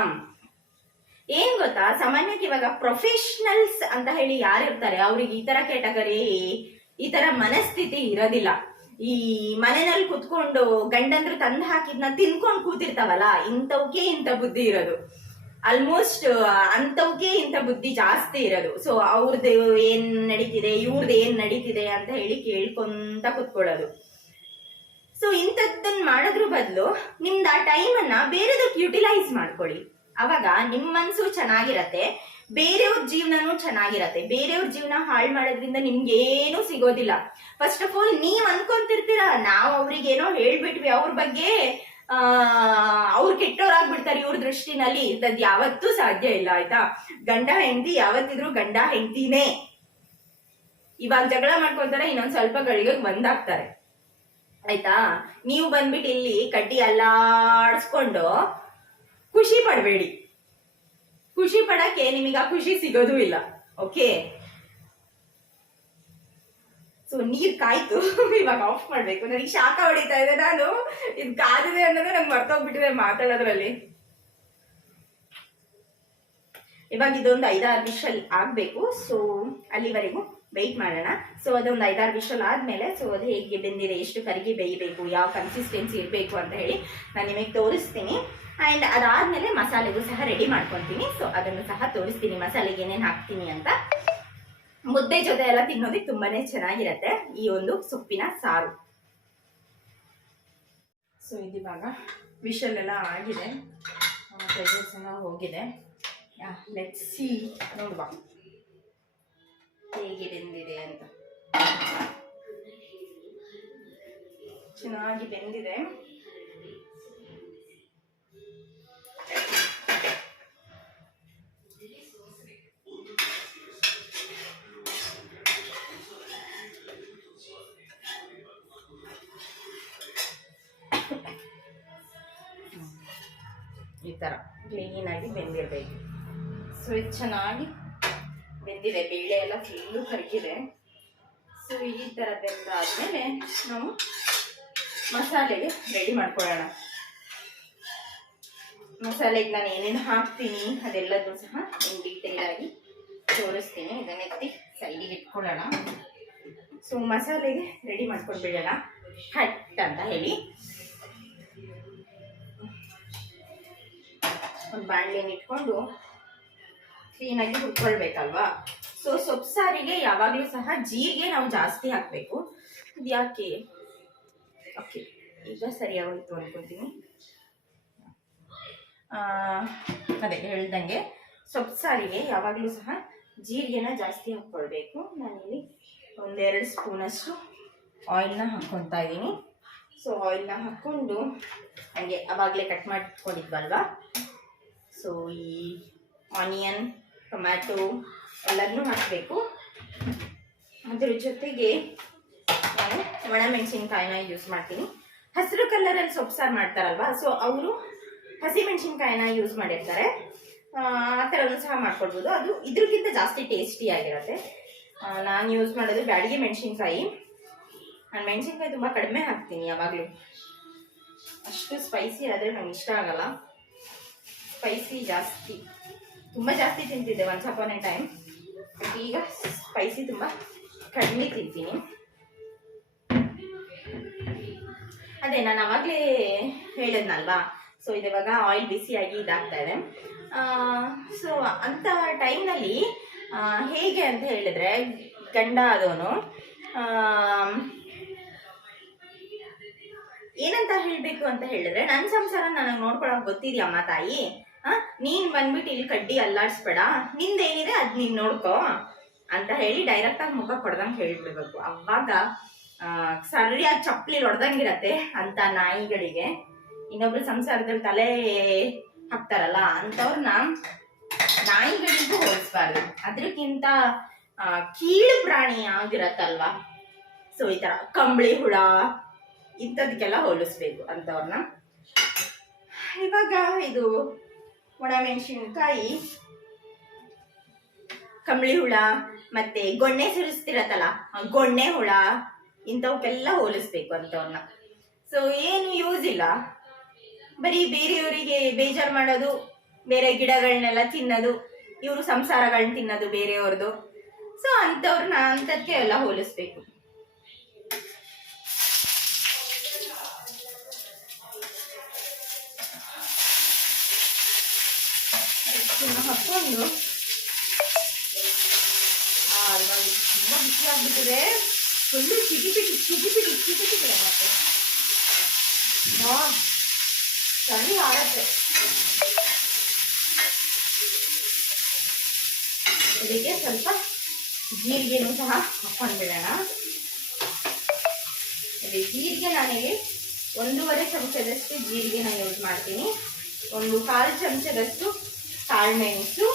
ಏನ್ ಗೊತ್ತಾ? ಸಾಮಾನ್ಯಕ್ಕೆ ಇವಾಗ ಪ್ರೊಫೆಷನಲ್ಸ್ ಅಂತ ಹೇಳಿ ಯಾರು ಇರ್ತಾರೆ? ಅವ್ರಿಗೆ ಈ ತರ ಕ್ಯಾಟಗರಿ ಈ ತರ ಮನಸ್ಥಿತಿ ಇರೋದಿಲ್ಲ. ಈ ಮನೆಯಲ್ಲಿ ಕುತ್ಕೊಂಡು ಗಂಡಂದ್ರು ತಂದು ಹಾಕಿದ್ನ ತಿನ್ಕೊಂಡು ಕೂತಿರ್ತಾವಲ್ಲ ಇಂಥವಕ್ಕೆ ಇಂಥ ಬುದ್ಧಿ ಇರೋದು. ಆಲ್ಮೋಸ್ಟ್ ಅಂಥವಕ್ಕೆ ಇಂಥ ಬುದ್ಧಿ ಜಾಸ್ತಿ ಇರೋದು. ಸೊ ಅವ್ರದ್ದು ಏನ್ ನಡೀತಿದೆ ಇವ್ರದ್ದು ಏನ್ ನಡೀತಿದೆ ಅಂತ ಹೇಳಿ ಕೇಳ್ಕೊಂತ ಕುತ್ಕೊಳ್ಳೋದು. ಸೊ ಇಂಥದ್ದನ್ನ ಮಾಡೋದ್ರ ಬದಲು ನಿಮ್ದು ಆ ಟೈಮನ್ನ ಬೇರೆದಕ್ಕೆ ಯುಟಿಲೈಸ್ ಮಾಡ್ಕೊಳ್ಳಿ. ಅವಾಗ ನಿಮ್ಮ ಮನ್ಸು ಚೆನ್ನಾಗಿರತ್ತೆ, ಬೇರೆಯವ್ರ ಜೀವನನೂ ಚೆನ್ನಾಗಿರತ್ತೆ. ಬೇರೆಯವ್ರ ಜೀವನ ಹಾಳು ಮಾಡೋದ್ರಿಂದ ನಿಮ್ಗೆ ಏನು ಸಿಗೋದಿಲ್ಲ. ಫಸ್ಟ್ ಆಫ್ ಆಲ್ ನೀವ್ ಅನ್ಕೊಂತಿರ್ತೀರ, ನಾವು ಅವ್ರಿಗೇನೋ ಹೇಳ್ಬಿಟ್ವಿ, ಅವ್ರ ಬಗ್ಗೆ ಅವ್ರು ಕೆಟ್ಟವ್ರಾಗ್ಬಿಡ್ತಾರೆ ಇವ್ರ ದೃಷ್ಟಿನಲ್ಲಿ ಇಂಥದ್ದು ಯಾವತ್ತೂ ಸಾಧ್ಯ ಇಲ್ಲ, ಆಯ್ತಾ? ಗಂಡ ಹೆಂಡತಿ ಯಾವತ್ತಿದ್ರು ಗಂಡ ಹೆಂಡತಿನೇ. ಇವಾಗ ಜಗಳ ಮಾಡ್ಕೊಂತಾರೆ ಇನ್ನೊಂದ್ ಸ್ವಲ್ಪ ಗಳಿಗೆ ಬಂದಾಗ್ತಾರೆ ಆಯ್ತಾ? ನೀವು ಬಂದ್ಬಿಟ್ಟು ಇಲ್ಲಿ ಕಡ್ಡಿ ಅಲ್ಲಾಡ್ಸ್ಕೊಂಡು ಖುಷಿ ಪಡಬೇಡಿ. ಖುಷಿ ಪಡಕ್ಕೆ ನಿಮಗೆ ಆ ಖುಷಿ ಸಿಗೋದು ಇಲ್ಲ, ಓಕೆ? ಸೊ ನೀರ್ ಕಾಯ್ತು. ಇವಾಗ ಆಫ್ ಮಾಡ್ಬೇಕು. ನನಗೆ ಶಾಖ ಹೊಡಿತಾ ಇದೆ. ನಾನು ಇದು ಕಾದಿದೆ ಅನ್ನೋದು ನಂಗೆ ಮರ್ತೋಗ್ಬಿಟ್ಟಿದೆ ಮಾತಾಡೋದ್ರಲ್ಲಿ ಇವಾಗ ಇದೊಂದು ಐದಾರು ವಿಷಲ್ ಆಗ್ಬೇಕು. ಸೊ ಅಲ್ಲಿವರೆಗೂ ವೆಯ್ಟ್ ಮಾಡೋಣ. ಸೊ ಅದೊಂದು ಐದಾರು ವಿಷಲ್ ಆದ್ಮೇಲೆ ಸೊ ಅದು ಹೇಗೆ ಬೆಂದಿದೆ, ಎಷ್ಟು ಕರಿಗೆ ಬೇಯಬೇಕು, ಯಾವ ಕನ್ಸಿಸ್ಟೆನ್ಸಿ ಇರಬೇಕು ಅಂತ ಹೇಳಿ ನಾನು ನಿಮಗೆ ತೋರಿಸ್ತೀನಿ. ಆ್ಯಂಡ್ ಅದಾದ್ಮೇಲೆ ಮಸಾಲೆಗೂ ಸಹ ರೆಡಿ ಮಾಡ್ಕೊತೀನಿ ಸೊ ಅದನ್ನು ಸಹ ತೋರಿಸ್ತೀನಿ. ಮಸಾಲೆಗೆ ಏನೇನು ಹಾಕ್ತೀನಿ ಅಂತ. ಮುದ್ದೆ ಜೊತೆ ಎಲ್ಲ ತಿನ್ನೋದಕ್ಕೆ ತುಂಬಾನೇ ಚೆನ್ನಾಗಿರತ್ತೆ ಈ ಒಂದು ಸೊಪ್ಪಿನ ಸಾರು. ಸೊ ಇದಿವಾಗ ಎಲ್ಲ ಆಗಿದೆ. ಎಲ್ಲ ಹೋಗಿದೆ. ಲೆಟ್ ನೋಡುವ. ಹೇಗೆ ಬೆಂದಿದೆ ಅಂತ. ಚೆನ್ನಾಗಿ ಬೆಂದಿದೆ. ಥರ ಕ್ಲೀನಾಗಿ ಬೆಂದಿರಬೇಕು. ಸೊ ಇದು ಚೆನ್ನಾಗಿ ಬೆಂದಿದೆ. ಬೇಳೆ ಎಲ್ಲ ಫುಲ್ಲು ಕರಗಿದೆ. ಸೊ ಈ ಥರ ಬೆಂದಾದ್ಮೇಲೆ ನಾವು ಮಸಾಲೆಗೆ ರೆಡಿ ಮಾಡ್ಕೊಳ್ಳೋಣ. ಮಸಾಲೆಗೆ ನಾನು ಏನೇನು ಹಾಕ್ತೀನಿ ಅದೆಲ್ಲದೂ ಸಹ ಇನ್ ಡೀಟೇಲ್ ಆಗಿ ತೋರಿಸ್ತೀನಿ. ಇದನ್ನ ಎತ್ತಿ ಸೈಡಿಗೆ ಇಟ್ಕೊಳ್ಳೋಣ. ಸೊ ಮಸಾಲೆಗೆ ರೆಡಿ ಮಾಡ್ಕೊಂಡು ಬಿಡೋಣ ಹಟ್ ಅಂತ ಹೇಳಿ. ಬಾಣಲೆನ ಇಟ್ಕೊಂಡು ಕ್ಲೀನಾಗಿ ಹುರ್ಕೊಳ್ಬೇಕಲ್ವಾ? ಸೊ ಸೊಪ್ಪು ಸಾರಿಗೆ ಯಾವಾಗಲೂ ಸಹ ಜೀರಿಗೆ ನಾವು ಜಾಸ್ತಿ ಹಾಕಬೇಕು. ಅದು ಯಾಕೆ? ಓಕೆ ಈಗ ಸರಿಯಾಗೋಯ್ತು ಅನ್ಕೊತೀನಿ. ಅದೇ ಹೇಳ್ದಂಗೆ ಸೊಪ್ಪು ಸಾರಿಗೆ ಯಾವಾಗಲೂ ಸಹ ಜೀರಿಗೆನ ಜಾಸ್ತಿ ಹಾಕ್ಕೊಳ್ಬೇಕು. ನಾನಿಲ್ಲಿ ಒಂದೆರಡು ಸ್ಪೂನಷ್ಟು ಆಯಿಲ್ನ ಹಾಕ್ಕೊತಾ ಇದ್ದೀನಿ. ಸೊ ಆಯಿಲ್ನ ಹಾಕ್ಕೊಂಡು ಹಾಗೆ ಅವಾಗಲೇ ಕಟ್ ಮಾಡಿಟ್ಕೊಂಡಿದ್ವಲ್ವಾ ಸೊ ಈ ಆನಿಯನ್, ಟೊಮ್ಯಾಟೊ ಎಲ್ಲದನ್ನೂ ಹಾಕಬೇಕು. ಅದ್ರ ಜೊತೆಗೆ ನಾನು ಒಣಮೆಣಸಿನ್ಕಾಯಿನ ಯೂಸ್ ಮಾಡ್ತೀನಿ. ಹಸಿರು ಕಲ್ಲರಲ್ಲಿ ಸೊಪ್ಪು ಸಾರು ಮಾಡ್ತಾರಲ್ವಾ ಸೊ ಅವರು ಹಸಿಮೆಣಸಿನ್ಕಾಯಿನ ಯೂಸ್ ಮಾಡಿರ್ತಾರೆ. ಆ ಥರನೂ ಸಹ ಮಾಡ್ಕೊಡ್ಬೋದು. ಅದು ಇದ್ರಕ್ಕಿಂತ ಜಾಸ್ತಿ ಟೇಸ್ಟಿ ಆಗಿರುತ್ತೆ. ನಾನು ಯೂಸ್ ಮಾಡೋದು ಬ್ಯಾಡಿಗೆ ಮೆಣಸಿನ್ಕಾಯಿ. ನಾನು ಮೆಣಸಿನ್ಕಾಯಿ ತುಂಬ ಕಡಿಮೆ ಹಾಕ್ತೀನಿ ಯಾವಾಗಲೂ. ಅಷ್ಟು ಸ್ಪೈಸಿ ಆದರೆ ನಂಗೆ ಇಷ್ಟ ಆಗಲ್ಲ. ಸ್ಪೈಸಿ ಜಾಸ್ತಿ ತುಂಬ ಜಾಸ್ತಿ ತಿಂತಿದ್ದೆ ಒನ್ಸ್ ಅಪಾನ್ ಎ ಟೈಮ್ ಈಗ ಸ್ಪೈಸಿ ತುಂಬ ಕಡಿಮೆ ತಿಂತೀನಿ. ಅದೇ ನಾನು ಆವಾಗಲೇ ಹೇಳಿದ್ನಲ್ವಾ? ಸೊ ಇದು ಇವಾಗ ಆಯಿಲ್ ಬಿಸಿಯಾಗಿ ಇದಾಗ್ತಾ ಇದೆ. ಸೊ ಅಂಥ ಟೈಮ್ನಲ್ಲಿ ಹೇಗೆ ಅಂತ ಹೇಳಿದ್ರೆ ಗಂಡ ಆದವನು ಏನಂತ ಹೇಳಬೇಕು ಅಂತ ಹೇಳಿದ್ರೆ ನನ್ನ ಸಂಸಾರ ನನಗೆ ನೋಡ್ಕೊಳಕ್ ಗೊತ್ತಿದ್ಯಮ್ಮ ತಾಯಿ? ಆ, ನೀನ್ ಬಂದ್ಬಿಟ್ಟು ಇಲ್ಲಿ ಕಡ್ಡಿ ಅಲ್ಲಾಡ್ಸ್ಬೇಡ. ನಿಂದೇನಿದೆ ಅದ್ ನೀನ್ ನೋಡ್ಕೋ ಅಂತ ಹೇಳಿ ಡೈರೆಕ್ಟ್ ಆಗಿ ಮುಖ ಕೊಡ್ದಂಗೆ ಹೇಳ್ಬಿಡ್ಬೇಕು. ಅವಾಗ ಸರಿಯಾಗಿ ಚಪ್ಪಲಿ ಹೊಡ್ದಂಗಿರತ್ತೆ ಅಂತ ನಾಯಿಗಳಿಗೆ. ಇನ್ನೊಬ್ರು ಸಂಸಾರದಲ್ಲಿ ತಲೆ ಹಾಕ್ತಾರಲ್ಲ ಅಂತವ್ರನ್ನ ನಾಯಿಗಳಿಗೂ ಹೋಲಿಸ್ಬಾರ್ದು. ಅದಕ್ಕಿಂತ ಕೀಳು ಪ್ರಾಣಿ ಆಗಿರತ್ತಲ್ವಾ? ಸೊ ಈ ತರ ಕಂಬಳಿ ಹುಳ, ಇಂಥದಕ್ಕೆಲ್ಲ ಹೋಲಿಸ್ಬೇಕು ಅಂತವ್ರನ್ನ ಇವಾಗ ಇದು ಒಣಮೆಣಸಿನ್ಕಾಯಿ ಕಂಬಳಿ ಹುಳ ಮತ್ತೆ ಗೊಣ್ಣೆ ಸುರಿಸ್ತಿರತ್ತಲ್ಲ ಗೊಣ್ಣೆ ಹುಳ ಇಂಥವಕ್ಕೆಲ್ಲ ಹೋಲಿಸ್ಬೇಕು ಅಂಥವ್ರನ್ನ ಸೊ ಏನು ಯೂಸ್ ಇಲ್ಲ. ಬರೀ ಬೇರೆಯವರಿಗೆ ಬೇಜಾರು ಮಾಡೋದು, ಬೇರೆ ಗಿಡಗಳನ್ನೆಲ್ಲ ತಿನ್ನೋದು, ಇವರು ಸಂಸಾರಗಳನ್ನ ತಿನ್ನೋದು ಬೇರೆಯವ್ರದ್ದು ಸೊ ಅಂಥವ್ರನ್ನ ಅಂಥದ್ಕೆ ಎಲ್ಲ ಹೋಲಿಸ್ಬೇಕು. ಇದನ್ನ ಇವಾಗ ತುಂಬ ಬಿಸಿ ಆಗ್ಬಿಟ್ಟಿದೆ. ಫುಲ್ಲು ಚಿಟಿಪಿಟಿ ಚಿಟಿಪಿಟಿ ಚಿಟಿಪಿಟಿ ಮತ್ತೆ. ಹಾ ಸರಿ ಆಗತ್ತೆ. ಇದಕ್ಕೆ ಸ್ವಲ್ಪ ಜೀರಿಗೆನೂ ಸಹ ಹಾಕೊಂಡ್ಬಿಡೋಣ ಅದೇ ಜೀರಿಗೆ ನಾನಿಲ್ಲಿ ಒಂದೂವರೆ ಚಮಚದಷ್ಟು ಜೀರಿಗೆನ ಯೂಸ್ ಮಾಡ್ತೀನಿ. ಒಂದು ಕಾಲು ಚಮಚದಷ್ಟು ಕಾಳುಮೆಣಸು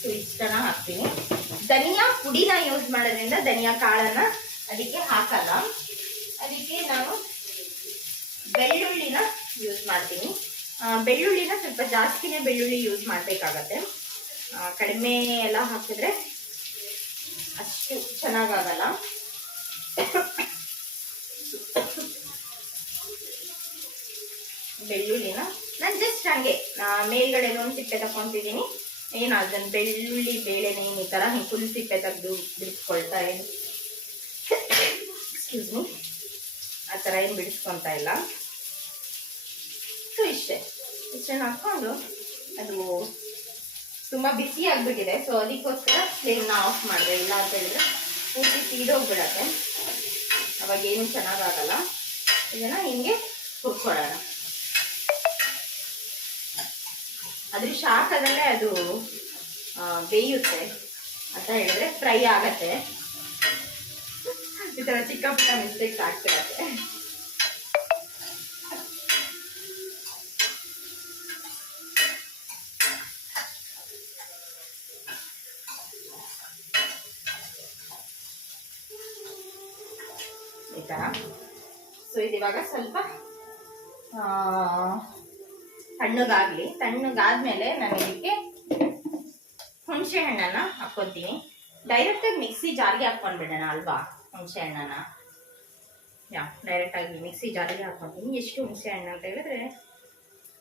ಸೊ ಇಷ್ಟನ್ನ ಹಾಕ್ತೀನಿ. ಧನಿಯಾ ಪುಡಿನ ಯೂಸ್ ಮಾಡೋದ್ರಿಂದ ಧನಿಯಾ ಕಾಳನ್ನ ಅದಕ್ಕೆ ಹಾಕಲ್ಲ. ಅದಕ್ಕೆ ನಾನು ಬೆಳ್ಳುಳ್ಳಿನ ಯೂಸ್ ಮಾಡ್ತೀನಿ. ಬೆಳ್ಳುಳ್ಳಿನ ಸ್ವಲ್ಪ ಜಾಸ್ತಿನೇ ಬೆಳ್ಳುಳ್ಳಿ ಯೂಸ್ ಮಾಡಬೇಕಾಗತ್ತೆ. ಕಡಿಮೆ ಎಲ್ಲ ಹಾಕಿದ್ರೆ ಅಷ್ಟು ಚೆನ್ನಾಗಾಗಲ್ಲ. ಬೆಳ್ಳುಳ್ಳಿನ ನಾನು ಜಸ್ಟ್ ಹಂಗೆ ಮೇಲ್ಗಡೆ ಒಂದು ಸಿಪ್ಪೆ ತಗೊಂತಿದ್ದೀನಿ ಏನು ಅದನ್ನು ಬೆಳ್ಳುಳ್ಳಿ ಬೇಳೆನ ಈ ಥರ ಹಿಂಗೆ ಫುಲ್ ಸಿಪ್ಪೆ ತೆಗೆದು ಬಿಡಿಸ್ಕೊಳ್ತಾ ಏನು ಎಕ್ಸ್ಕ್ಯೂಸ್ ಮೀ ಆ ಥರ ಏನು ಬಿಡಿಸ್ಕೊತಾ ಇಲ್ಲ. ಸೊ ಇಷ್ಟೇ. ಇಷ್ಟನ್ನು ಹಾಕ್ಕೊಂಡು ಅದು ತುಂಬ ಬಿಸಿ ಆಗಿಬಿಟ್ಟಿದೆ. ಸೊ ಅದಕ್ಕೋಸ್ಕರ ಫ್ಲೇಮ್ನ ಆಫ್ ಮಾಡಿದೆ. ಇಲ್ಲ ಅಂತ ಹೇಳಿದ್ರೆ ಪೂರ್ತಿ ಸೀದೋಗ್ಬಿಡತ್ತೆ ಅವಾಗ ಏನು ಚೆನ್ನಾಗಾಗಲ್ಲ. ಇದನ್ನು ಹಿಂಗೆ ಹುರ್ಕೊಳ್ಳೋಣ. ಅದ್ರ ಶಾಖದಲ್ಲೇ ಅದು ಬೇಯುತ್ತೆ ಅಂತ ಹೇಳಿದ್ರೆ ಫ್ರೈ ಆಗತ್ತೆ. ಈ ಥರ ಚಿಕ್ಕ ಪುಟ್ಟ ಮಿಸ್ಟೇಕ್ಸ್ ಆಗ್ತಿರತ್ತೆ. ಥರ ಸೊ ಇದು ಇವಾಗ ಸ್ವಲ್ಪ ತಣ್ಣಗಾಗ್ಲಿ, ತಣ್ಣಗಾದ್ಮೇಲೆ ನಾನು ಇದಕ್ಕೆ ಹುಣಸೆ ಹಣ್ಣನ್ನ ಹಾಕ್ಕೊತೀನಿ ಡೈರೆಕ್ಟಾಗಿ ಮಿಕ್ಸಿ ಜಾರಿಗೆ ಹಾಕ್ಕೊಂಡ್ಬಿಡೋಣ ಅಲ್ವಾ, ಹುಣಸೆ ಹಣ್ಣನ್ನ? ಯಾ ಡೈರೆಕ್ಟಾಗಿ ಮಿಕ್ಸಿ ಜಾರಿಗೆ ಹಾಕ್ಕೊತೀನಿ ಎಷ್ಟು ಹುಣಸೆ ಹಣ್ಣು ಅಂತ ಹೇಳಿದ್ರೆ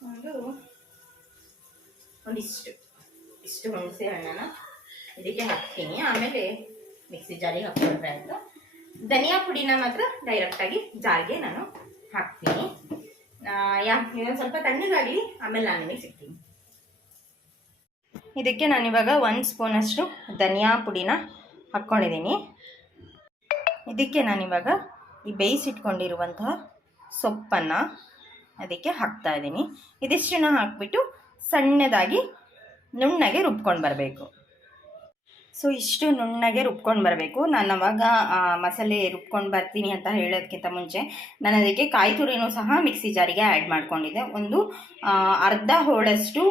ಒಂದು, ಒಂದಿಷ್ಟು, ಇಷ್ಟು ಹುಣಸೆ ಹಣ್ಣನ್ನ ಇದಕ್ಕೆ ಹಾಕ್ತೀನಿ. ಆಮೇಲೆ ಮಿಕ್ಸಿ ಜಾರಿಗೆ ಹಾಕ್ಕೊಂಡ್ರೆ ಆಯಿತು. ಧನಿಯಾ ಪುಡಿನ ಮಾತ್ರ ಡೈರೆಕ್ಟಾಗಿ ಜಾರಿಗೆ ನಾನು ಹಾಕ್ತೀನಿ. ಆ, ಯಾ ಇನ್ನೊಂದು ಸ್ವಲ್ಪ ತಣ್ಣಗಾಗಲಿ ಆಮೇಲೆ ನಾನು ನಿಮಗೆ ಸಿಗ್ತೀನಿ. ಇದಕ್ಕೆ ನಾನಿವಾಗ ಒಂದು ಸ್ಪೂನಷ್ಟು ಧನಿಯಾ ಪುಡಿನ ಹಾಕ್ಕೊಂಡಿದ್ದೀನಿ ಇದಕ್ಕೆ ನಾನಿವಾಗ ಈ ಬೇಯಿಸಿಟ್ಕೊಂಡಿರುವಂತಹ ಸೊಪ್ಪನ್ನು ಅದಕ್ಕೆ ಹಾಕ್ತಾ ಇದ್ದೀನಿ. ಇದಿಷ್ಟನ್ನ ಹಾಕ್ಬಿಟ್ಟು ಸಣ್ಣದಾಗಿ ನುಣ್ಣಗೆ ರುಬ್ಕೊಂಡು ಬರಬೇಕು. ಸೊ ಇಷ್ಟು ನುಣ್ಣಗೆ ರುಬ್ಕೊಂಡು ಬರಬೇಕು. ನಾನು ಅವಾಗ ಮಸಾಲೆ ರುಬ್ಕೊಂಡು ಬರ್ತೀನಿ ಅಂತ ಹೇಳೋದಕ್ಕಿಂತ ಮುಂಚೆ ನಾನು ಅದಕ್ಕೆ ಕಾಯಿ ತುರಿನೂ ಸಹ ಮಿಕ್ಸಿ ಜಾರಿಗೆ ಆ್ಯಡ್ ಮಾಡ್ಕೊಂಡಿದ್ದೆ. ಒಂದು ಅರ್ಧ ಹೋಳಷ್ಟು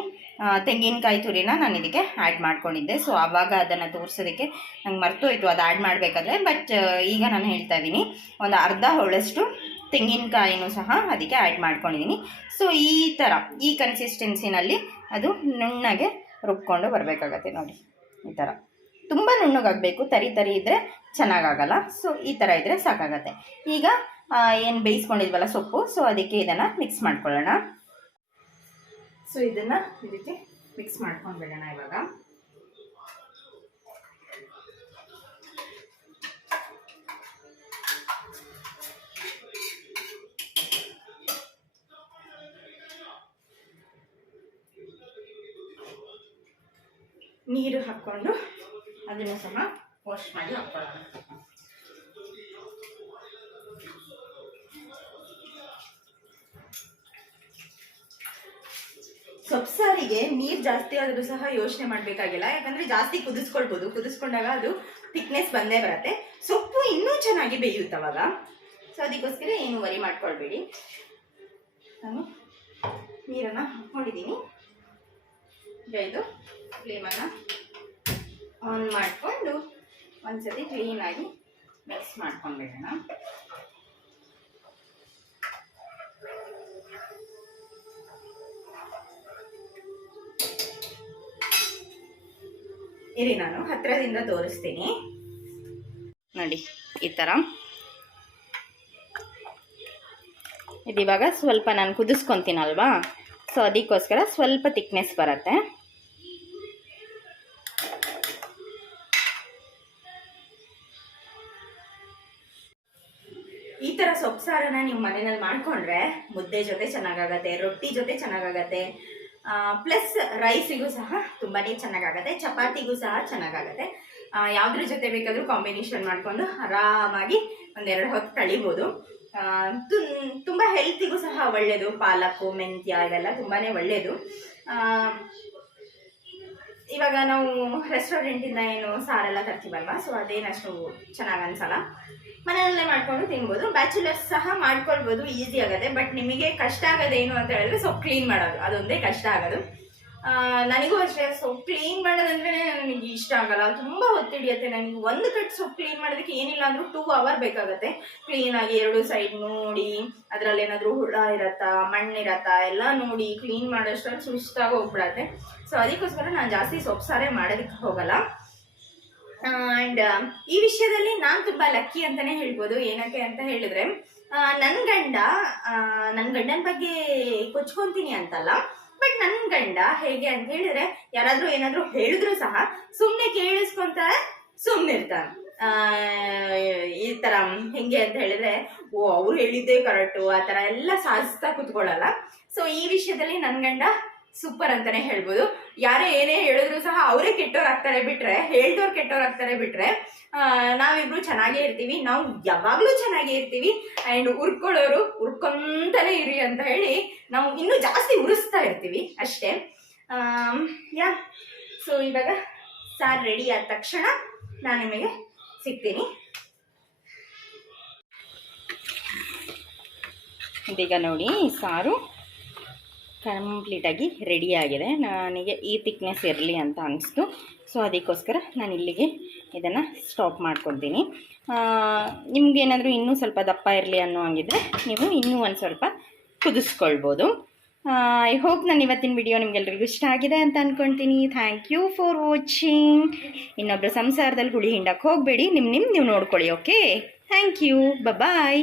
ತೆಂಗಿನಕಾಯಿ ತುರಿನ ನಾನು ಇದಕ್ಕೆ ಆ್ಯಡ್ ಮಾಡ್ಕೊಂಡಿದ್ದೆ. ಸೊ ಆವಾಗ ಅದನ್ನು ತೋರಿಸೋದಕ್ಕೆ ನಂಗೆ ಮರ್ತೋಯ್ತು ಅದು ಆ್ಯಡ್ ಮಾಡಬೇಕಾದ್ರೆ. ಬಟ್, ಈಗ ನಾನು ಹೇಳ್ತಾ ಇದ್ದೀನಿ ಒಂದು ಅರ್ಧ ಹೋಳಷ್ಟು ತೆಂಗಿನಕಾಯಿನೂ ಸಹ ಅದಕ್ಕೆ ಆ್ಯಡ್ ಮಾಡ್ಕೊಂಡಿದ್ದೀನಿ ಸೊ ಈ ಥರ ಈ ಕನ್ಸಿಸ್ಟೆನ್ಸಿನಲ್ಲಿ ಅದು ನುಣ್ಣಗೆ ರುಬ್ಕೊಂಡು ಬರಬೇಕಾಗತ್ತೆ ನೋಡಿ, ಈ ಥರ ತುಂಬ ನುಣ್ಣಗಾಗಬೇಕು, ತರಿ ತರಿ ಇದ್ದರೆ ಚೆನ್ನಾಗಾಗಲ್ಲ. ಸೊ ಈ ಥರ ಇದ್ದರೆ ಸಾಕಾಗತ್ತೆ. ಈಗ ಏನು ಬೇಯಿಸ್ಕೊಂಡಿದ್ವಲ್ಲ ಸೊಪ್ಪು ಸೊ ಅದಕ್ಕೆ ಇದನ್ನು ಮಿಕ್ಸ್ ಮಾಡ್ಕೊಳ್ಳೋಣ. ಸೊ ಇದನ್ನು ಇದಕ್ಕೆ ಮಿಕ್ಸ್ ಮಾಡ್ಕೊಂಡ್ಬಿಡೋಣ ಇವಾಗ. ನೀರು ಹಾಕ್ಕೊಂಡು ಅದನ್ನು ಸಹ ವಾಶ್ ಮಾಡಿ ಹಾಕ್ಕೊಳ್ಳೋಣ ಸೊಪ್ಸಾರಿಗೆ ನೀರು ಜಾಸ್ತಿ ಆದರೂ ಸಹ ಯೋಚನೆ ಮಾಡಬೇಕಾಗಿಲ್ಲ. ಯಾಕಂದ್ರೆ ಜಾಸ್ತಿ ಕುದಿಸ್ಕೊಳ್ಬೋದು. ಕುದಿಸ್ಕೊಂಡಾಗ ಅದು ಥಿಕ್ನೆಸ್ ಬಂದೇ ಬರುತ್ತೆ. ಸೊಪ್ಪು ಇನ್ನೂ ಚೆನ್ನಾಗಿ ಬೇಯುತ್ತವಾಗ ಸೊ ಅದಕ್ಕೋಸ್ಕರ ಏನು ವರಿ ಮಾಡ್ಕೊಳ್ಬೇಡಿ. ನಾನು ನೀರನ್ನು ಹಾಕ್ಕೊಂಡಿದ್ದೀನಿ ಇದು ಫ್ಲೇಮನ್ನು ಆನ್ ಮಾಡಿಕೊಂಡು ಒಂದ್ಸತಿ ಕ್ಲೀನಾಗಿ ಮಿಕ್ಸ್ ಮಾಡ್ಕೊಂಡ್ಬಿಡೋಣ ಇರಿ ನಾನು ಹತ್ತಿರದಿಂದ ತೋರಿಸ್ತೀನಿ. ನೋಡಿ, ಈ ಥರ ಇದಿವಾಗ ಸ್ವಲ್ಪ ನಾನು ಕುದಿಸ್ಕೊತೀನಲ್ವಾ? ಸೊ, ಅದಕ್ಕೋಸ್ಕರ ಸ್ವಲ್ಪ ತಿಕ್ನೆಸ್ ಬರುತ್ತೆ. ತರ ಸೊಪ್ಸಾರನ್ನ ನೀವು ಮನೆಯಲ್ಲಿ ಮಾಡ್ಕೊಂಡ್ರೆ ಮುದ್ದೆ ಜೊತೆ ಚೆನ್ನಾಗಾಗತ್ತೆ ರೊಟ್ಟಿ ಜೊತೆ ಚೆನ್ನಾಗಾಗತ್ತೆ ಪ್ಲಸ್ ರೈಸಿಗೂ ಸಹ ತುಂಬಾನೇ ಚೆನ್ನಾಗಾಗತ್ತೆ ಚಪಾತಿಗೂ ಸಹ ಚೆನ್ನಾಗಾಗತ್ತೆ. ಯಾವುದ್ರ ಜೊತೆ ಬೇಕಾದ್ರೂ ಕಾಂಬಿನೇಷನ್ ಮಾಡ್ಕೊಂಡು ಆರಾಮಾಗಿ ಒಂದೆರಡು ಹೊತ್ತು ಕಳಿಬೋದು. ತುಂಬಾ ಹೆಲ್ತಿಗೂ ಸಹ ಒಳ್ಳೇದು. ಪಾಲಕ್ ಮೆಂತ್ಯ ಇದೆಲ್ಲ ತುಂಬಾನೇ ಒಳ್ಳೇದು. ಆ, ಇವಾಗ ನಾವು ರೆಸ್ಟೋರೆಂಟಿಂದ ಏನು ಸಾರೆಲ್ಲ ತರ್ತೀವಲ್ವಾ? ಸೊ ಅದೇನಷ್ಟು ಚೆನ್ನಾಗಿ ಅನ್ಸಲ್ಲ. ಮನೆಯಲ್ಲೇ ಮಾಡ್ಕೊಂಡು ತಿನ್ಬೋದು. ಬ್ಯಾಚುಲರ್ಸ್ ಸಹ ಮಾಡ್ಕೊಳ್ಬೋದು ಈಸಿ ಆಗುತ್ತೆ ಬಟ್ ನಿಮಗೆ ಕಷ್ಟ ಆಗೋದೇನು ಅಂತ ಹೇಳಿದ್ರೆ ಸೊ ಕ್ಲೀನ್ ಮಾಡೋದು. ಅದೊಂದೇ ಕಷ್ಟ ಆಗೋದು. ನನಗೂ ಅಷ್ಟೇ, ಸೊಪ್ಪು ಕ್ಲೀನ್ ಮಾಡೋದಂದ್ರೆ ನನಗೆ ಇಷ್ಟ ಆಗಲ್ಲ. ತುಂಬ ಹೊತ್ತಿಡಿಯುತ್ತೆ ನನಗೆ. ಒಂದು ಕಟ್ ಸೊಪ್ಪು ಕ್ಲೀನ್ ಮಾಡೋದಕ್ಕೆ ಏನಿಲ್ಲ ಅಂದ್ರೂ ಟೂ ಅವರ್ ಬೇಕಾಗುತ್ತೆ. ಕ್ಲೀನಾಗಿ ಎರಡು ಸೈಡ್ ನೋಡಿ, ಅದರಲ್ಲಿ ಏನಾದರೂ ಹುಳ ಇರತ್ತಾ ಮಣ್ಣಿರತ್ತಾ ಎಲ್ಲ ನೋಡಿ ಕ್ಲೀನ್ ಮಾಡೋಷ್ಟರಲ್ಲಿ ಸುಸ್ತಾಗಿ ಹೋಗ್ಬಿಡತ್ತೆ. ಸೊ ಅದಕ್ಕೋಸ್ಕರ ನಾನು ಜಾಸ್ತಿ ಸೊಪ್ಪು ಸಾರೇ ಮಾಡೋದಕ್ಕೆ ಹೋಗಲ್ಲ. ಆ್ಯಂಡ್ ಈ ವಿಷಯದಲ್ಲಿ ನಾನು ತುಂಬ ಲಕ್ಕಿ ಅಂತಾನೆ ಹೇಳ್ಬೋದು. ಏನಕ್ಕೆ ಅಂತ ಹೇಳಿದ್ರೆ ನನ್ನ ಗಂಡ ನನ್ನ ಗಂಡನ ಬಗ್ಗೆ ಕೊಚ್ಕೊತೀನಿ ಅಂತಲ್ಲ. ಬಟ್ ನನ್ ಗಂಡ ಹೇಗೆ ಅಂತ ಹೇಳಿದ್ರೆ ಯಾರಾದ್ರೂ ಏನಾದ್ರೂ ಹೇಳಿದ್ರು ಸಹ ಸುಮ್ನೆ ಕೇಳಿಸ್ಕೊಂತಾರೆ ಆ, ಈ ತರ ಹೆಂಗೆ ಅಂತ ಹೇಳಿದ್ರೆ ಓ ಅವ್ರು ಹೇಳಿದ್ದೇ ಕರೆಕ್ಟು ಆ ತರ ಎಲ್ಲ ಸಾಧಿಸ್ತಾ ಕುತ್ಕೊಳ್ಳಲ್ಲ. ಸೊ ಈ ವಿಷಯದಲ್ಲಿ ನನ್ ಗಂಡ ಸೂಪರ್ ಅಂತಾನೆ ಹೇಳ್ಬೋದು. ಯಾರೇ ಏನೇ ಹೇಳಿದ್ರು ಸಹ ಅವರೇ ಕೆಟ್ಟೋರಾಗ್ತಾರೆ ಬಿಟ್ರೆ ಹೇಳ್ದವ್ರು ಕೆಟ್ಟೋರಾಗ್ತಾರೆ ಬಿಟ್ರೆ ನಾವಿಬ್ರು ಚೆನ್ನಾಗೇ ಇರ್ತೀವಿ. ನಾವು ಯಾವಾಗಲೂ ಚೆನ್ನಾಗೇ ಇರ್ತೀವಿ. ಆ್ಯಂಡ್ ಉರ್ಕೊಳ್ಳೋರು ಉರ್ಕೊಂತಲೇ ಇರಿ ಅಂತ ಹೇಳಿ ನಾವು ಇನ್ನೂ ಜಾಸ್ತಿ ಉರಿಸ್ತಾ ಇರ್ತೀವಿ ಅಷ್ಟೇ. ಯಾ, ಸೊ ಇವಾಗ ಸಾರ್ ರೆಡಿ ಆದ ತಕ್ಷಣ ನಾನು ನಿಮಗೆ ಸಿಗ್ತೀನಿ. ಇದೀಗ ನೋಡಿ ಸಾರು. ಕಂಪ್ಲೀಟಾಗಿ ರೆಡಿಯಾಗಿದೆ ನನಗೆ ಈ ತಿಕ್ನೆಸ್ ಇರಲಿ ಅಂತ ಅನಿಸ್ತು. ಸೊ ಅದಕ್ಕೋಸ್ಕರ ನಾನು ಇಲ್ಲಿಗೆ ಇದನ್ನು ಸ್ಟಾಪ್ ಮಾಡ್ಕೊತೀನಿ. ನಿಮಗೇನಾದರೂ ಇನ್ನೂ ಸ್ವಲ್ಪ ದಪ್ಪ ಇರಲಿ ಅನ್ನೋ ಹಂಗಿದ್ರೆ ನೀವು ಇನ್ನೂ ಒಂದು ಸ್ವಲ್ಪ ಕುದಿಸ್ಕೊಳ್ಬೋದು. ಐ ಹೋಪ್ ನಾನು ಇವತ್ತಿನ ವಿಡಿಯೋ ನಿಮಗೆಲ್ಲರಿಗೂ ಇಷ್ಟ ಆಗಿದೆ ಅಂತ ಅಂದ್ಕೊಳ್ತೀನಿ ಥ್ಯಾಂಕ್ ಯು ಫಾರ್ ವಾಚಿಂಗ್ ಇನ್ನೊಬ್ಬರ ಸಂಸಾರದಲ್ಲಿ ಹುಳಿ ಹಿಂಡಕ್ಕೆ ಹೋಗಬೇಡಿ. ನಿಮ್ಮ ನಿಮ್ಮ ನೀವು ನೋಡ್ಕೊಳ್ಳಿ ಓಕೆ ಥ್ಯಾಂಕ್ ಯು ಬಾಯ್